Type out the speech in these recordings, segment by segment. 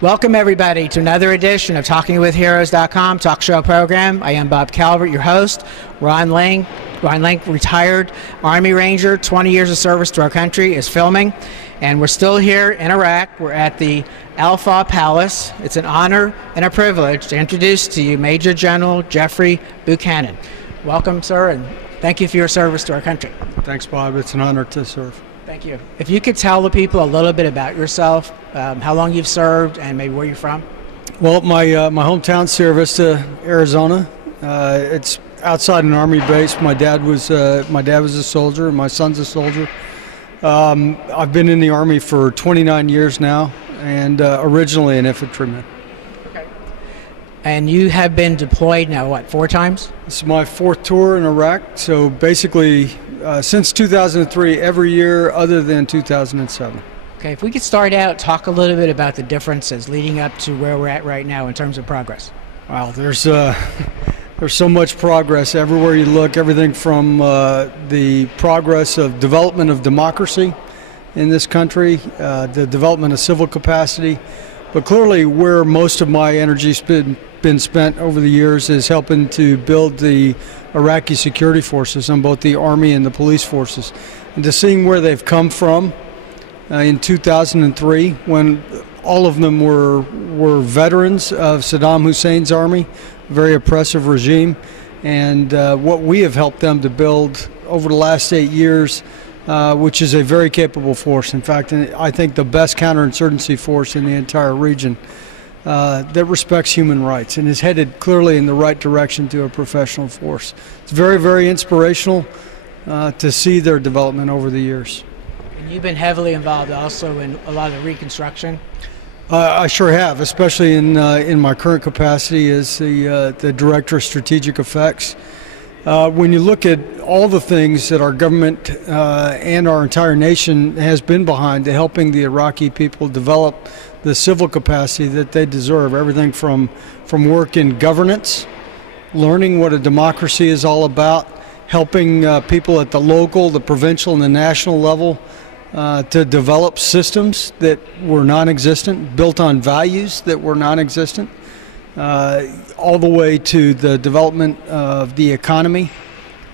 Welcome everybody to another edition of TalkingWithHeroes.com talk show program. I am Bob Calvert, your host. Ron Lang, retired Army Ranger, 20 years of service to our country, is filming. And we're still here in Iraq. We're at the Al Faw Palace. It's an honor and a privilege to introduce to you Major General Jeffrey Buchanan. Welcome, sir, and thank you for your service to our country. Thanks, Bob. It's an honor to serve. Thank you. If you could tell the people a little bit about yourself, how long you've served, and maybe where you're from. Well, my hometown, Saravista, Arizona. It's outside an Army base. My dad was a soldier, and my son's a soldier. I've been in the Army for 29 years now, and originally an infantryman. Okay. And you have been deployed now, what, 4 times? This is my 4th tour in Iraq. So basically, since 2003, every year other than 2007. Okay, if we could start out, talk a little bit about the differences leading up to where we're at right now in terms of progress. Wow, there's so much progress everywhere you look. Everything from the progress of development of democracy in this country, the development of civil capacity, but clearly where most of my energy's been spent over the years is helping to build the Iraqi security forces on both the Army and the police forces, and to seeing where they've come from in 2003 when all of them were veterans of Saddam Hussein's army, a very oppressive regime, and what we have helped them to build over the last 8 years, which is a very capable force. In fact, I think the best counterinsurgency force in the entire region that respects human rights and is headed clearly in the right direction to a professional force. It's very, very inspirational to see their development over the years. And you've been heavily involved also in a lot of the reconstruction. I sure have, especially in my current capacity as the Director of Strategic Effects. When you look at all the things that our government and our entire nation has been behind to helping the Iraqi people develop the civil capacity that they deserve, everything from work in governance, learning what a democracy is all about, helping people at the local, the provincial, and the national level to develop systems that were non-existent, built on values that were non-existent, all the way to the development of the economy,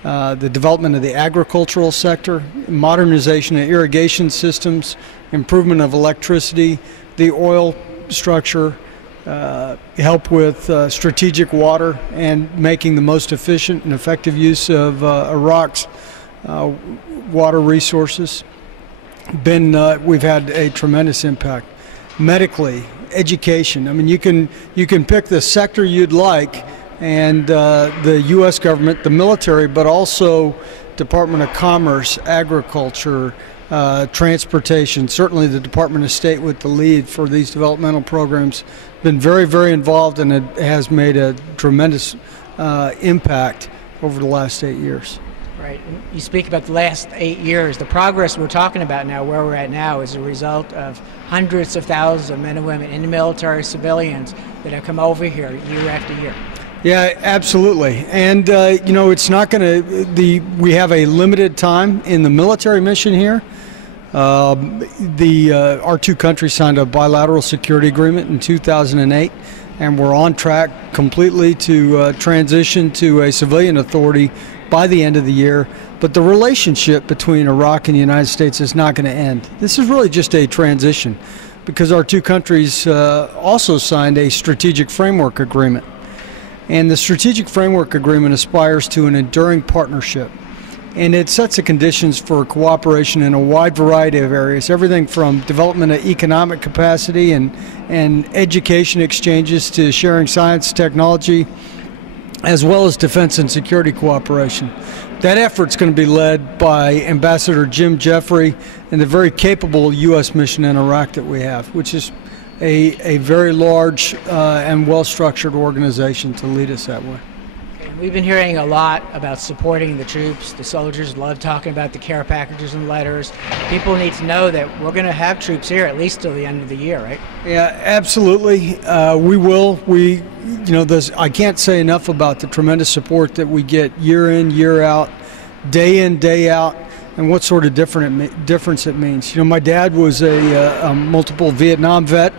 the development of the agricultural sector, modernization of irrigation systems, improvement of electricity, the oil structure, help with strategic water, and making the most efficient and effective use of Iraq's water resources. We've had a tremendous impact. Medically, education. I mean, you can pick the sector you'd like, and the U.S. government, the military, but also Department of Commerce, agriculture, transportation, certainly the Department of State with the lead for these developmental programs, been very, very involved, and it has made a tremendous impact over the last 8 years. Right. You speak about the last 8 years. The progress we're talking about now, where we're at now, is a result of hundreds of thousands of men and women in the military, civilians, that have come over here year after year. Yeah, absolutely. And, it's not going to, we have a limited time in the military mission here. Our 2 countries signed a bilateral security agreement in 2008, and we're on track completely to transition to a civilian authority by the end of the year. But the relationship between Iraq and the United States is not going to end. This is really just a transition, because our 2 countries also signed a strategic framework agreement. And the strategic framework agreement aspires to an enduring partnership. And it sets the conditions for cooperation in a wide variety of areas, everything from development of economic capacity and education exchanges to sharing science, technology, as well as defense and security cooperation. That effort's going to be led by Ambassador Jim Jeffrey and the very capable U.S. mission in Iraq that we have, which is a very large and well-structured organization to lead us that way. We've been hearing a lot about supporting the troops. The soldiers love talking about the care packages and letters. People need to know that we're going to have troops here at least till the end of the year, right? Yeah, absolutely. We will. I can't say enough about the tremendous support that we get year in, year out, day out, and what sort of difference it means. My dad was a multiple Vietnam vet.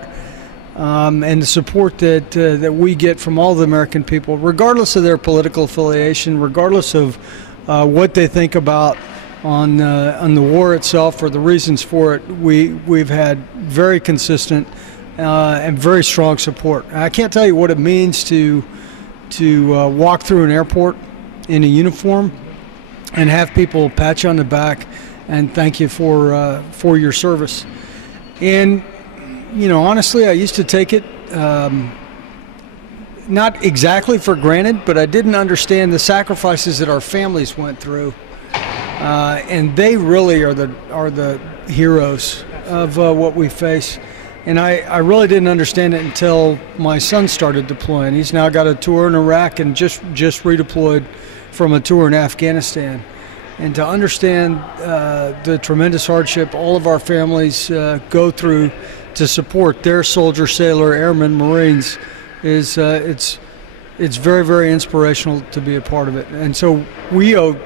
and the support that we get from all the American people, regardless of their political affiliation, regardless of what they think about on the war itself or the reasons for it. We've had very consistent and very strong support. I can't tell you what it means to walk through an airport in a uniform and have people pat you on the back and thank you for your service. And honestly, I used to take it not exactly for granted, but I didn't understand the sacrifices that our families went through, and they really are the heroes of what we face. And I really didn't understand it until my son started deploying. He's now got a tour in Iraq and just redeployed from a tour in Afghanistan. And to understand the tremendous hardship all of our families go through to support their soldier, sailor, airmen, Marines is it's very, very inspirational to be a part of it. And so we owe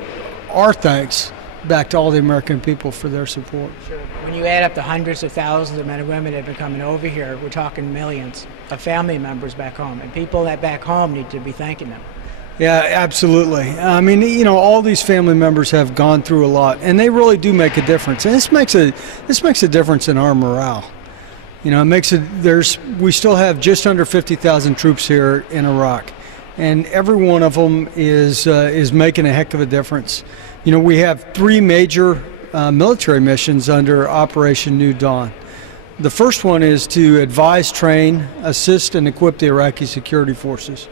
our thanks back to all the American people for their support. Sure. When you add up the hundreds of thousands of men and women that have been coming over here, we're talking millions of family members back home, and people that back home need to be thanking them. Yeah, absolutely. I mean, all these family members have gone through a lot, and they really do make a difference. And this makes a difference in our morale. It makes it. We still have just under 50,000 troops here in Iraq, and every one of them is making a heck of a difference. We have 3 major military missions under Operation New Dawn. The first one is to advise, train, assist, and equip the Iraqi security forces.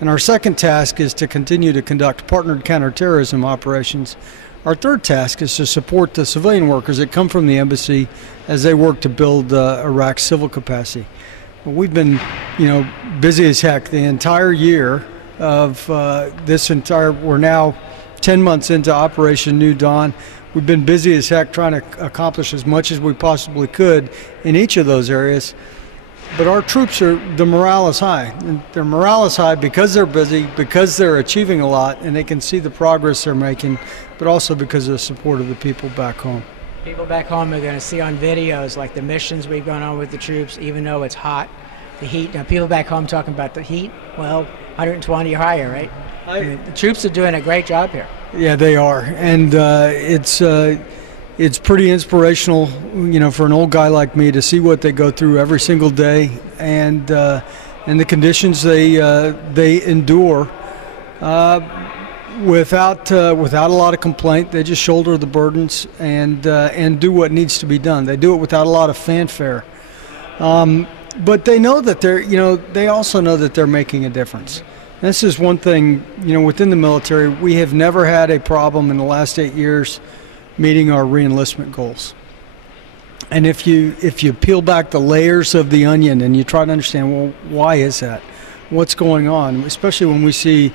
And our second task is to continue to conduct partnered counterterrorism operations. Our third task is to support the civilian workers that come from the embassy as they work to build Iraq's civil capacity. We've been, busy as heck the entire year of we're now 10 months into Operation New Dawn. We've been busy as heck trying to accomplish as much as we possibly could in each of those areas. But our troops the morale is high. And their morale is high because they're busy, because they're achieving a lot, and they can see the progress they're making, but also because of the support of the people back home. People back home are going to see on videos like the missions we've gone on with the troops, even though it's hot, the heat. Now, people back home talking about the heat, well, 120 or higher, right? The troops are doing a great job here. Yeah, they are. And it's pretty inspirational, for an old guy like me to see what they go through every single day and the conditions they endure without a lot of complaint. They just shoulder the burdens and do what needs to be done. They do it without a lot of fanfare. But they know that they also know that they're making a difference. This is one thing, within the military, we have never had a problem in the last 8 years meeting our re-enlistment goals. And if you peel back the layers of the onion and you try to understand, well, why is that? What's going on? Especially when we see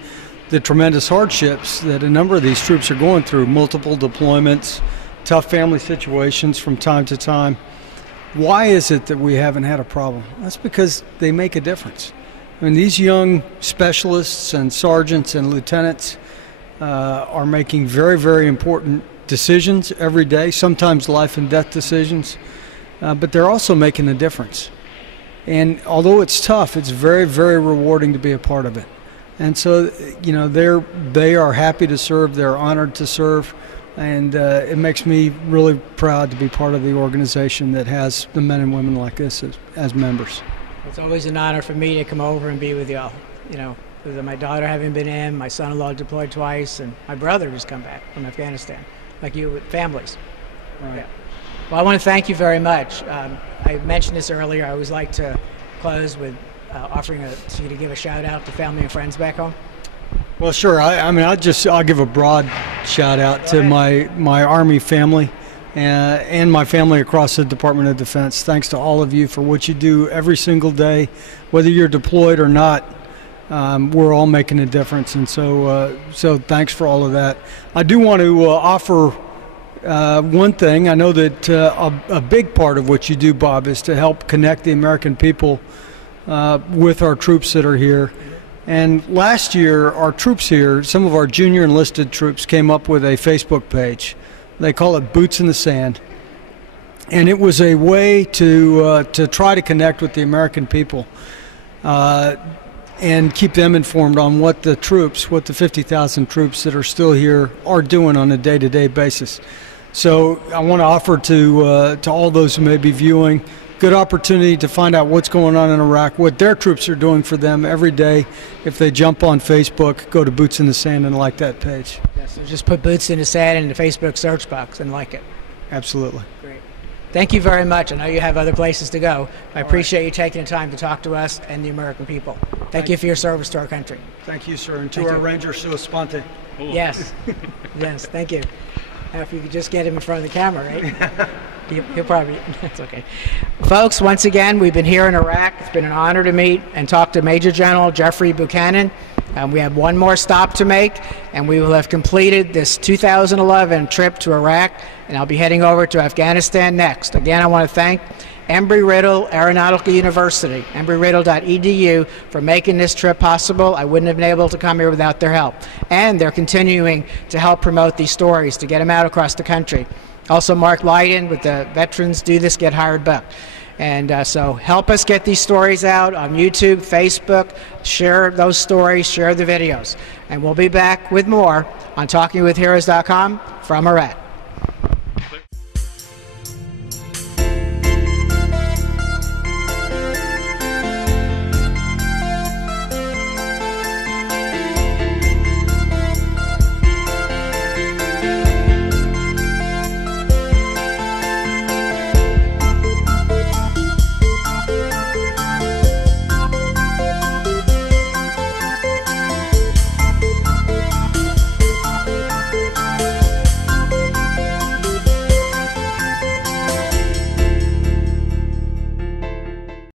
the tremendous hardships that a number of these troops are going through, multiple deployments, tough family situations from time to time. Why is it that we haven't had a problem? That's because they make a difference. I mean, these young specialists and sergeants and lieutenants are making very, very important decisions every day, sometimes life and death decisions, but they're also making a difference. And although it's tough, it's very, very rewarding to be a part of it. And so, they are happy to serve, they're honored to serve, and it makes me really proud to be part of the organization that has the men and women like this as members. It's always an honor for me to come over and be with y'all. With my daughter having been in, my son-in-law deployed twice, and my brother just come back from Afghanistan, like you with families. Right. Yeah. Well, I want to thank you very much. I mentioned this earlier. I always like to close with offering you to give a shout out to family and friends back home. Well, sure. I'll give a broad shout out to my Army family and my family across the Department of Defense. Thanks to all of you for what you do every single day, whether you're deployed or not. We're all making a difference, and so thanks for all of that. I do want to offer one thing. I know that a big part of what you do, Bob, is to help connect the American people with our troops that are here. And last year, our troops here, some of our junior enlisted troops, came up with a Facebook page. They call it Boots in the Sand. And it was a way to try to connect with the American people and keep them informed on what the 50,000 troops that are still here are doing on a day-to-day basis. So I want to offer to all those who may be viewing, good opportunity to find out what's going on in Iraq, what their troops are doing for them every day. If they jump on Facebook, go to Boots in the Sand and like that page. Yes, so just put Boots in the Sand in the Facebook search box and like it. Absolutely. Great. Thank you very much. I know you have other places to go. I appreciate you taking the time to talk to us and the American people. Thank you for your service to our country. Thank you, sir, and to our Ranger Sua Sponte. Yes. Yes, thank you. Now, if you could just get him in front of the camera, right? He'll probably, that's okay. Folks, once again, we've been here in Iraq. It's been an honor to meet and talk to Major General Jeffrey Buchanan. We have one more stop to make, and we will have completed this 2011 trip to Iraq, and I'll be heading over to Afghanistan next. Again, I want to thank Embry-Riddle Aeronautical University, embryriddle.edu, for making this trip possible. I wouldn't have been able to come here without their help. And they're continuing to help promote these stories, to get them out across the country. Also, Mark Lydon with the Veterans Do This, Get Hired Buck. And so help us get these stories out on YouTube, Facebook, share those stories, share the videos. And we'll be back with more on TalkingWithHeroes.com from Iraq.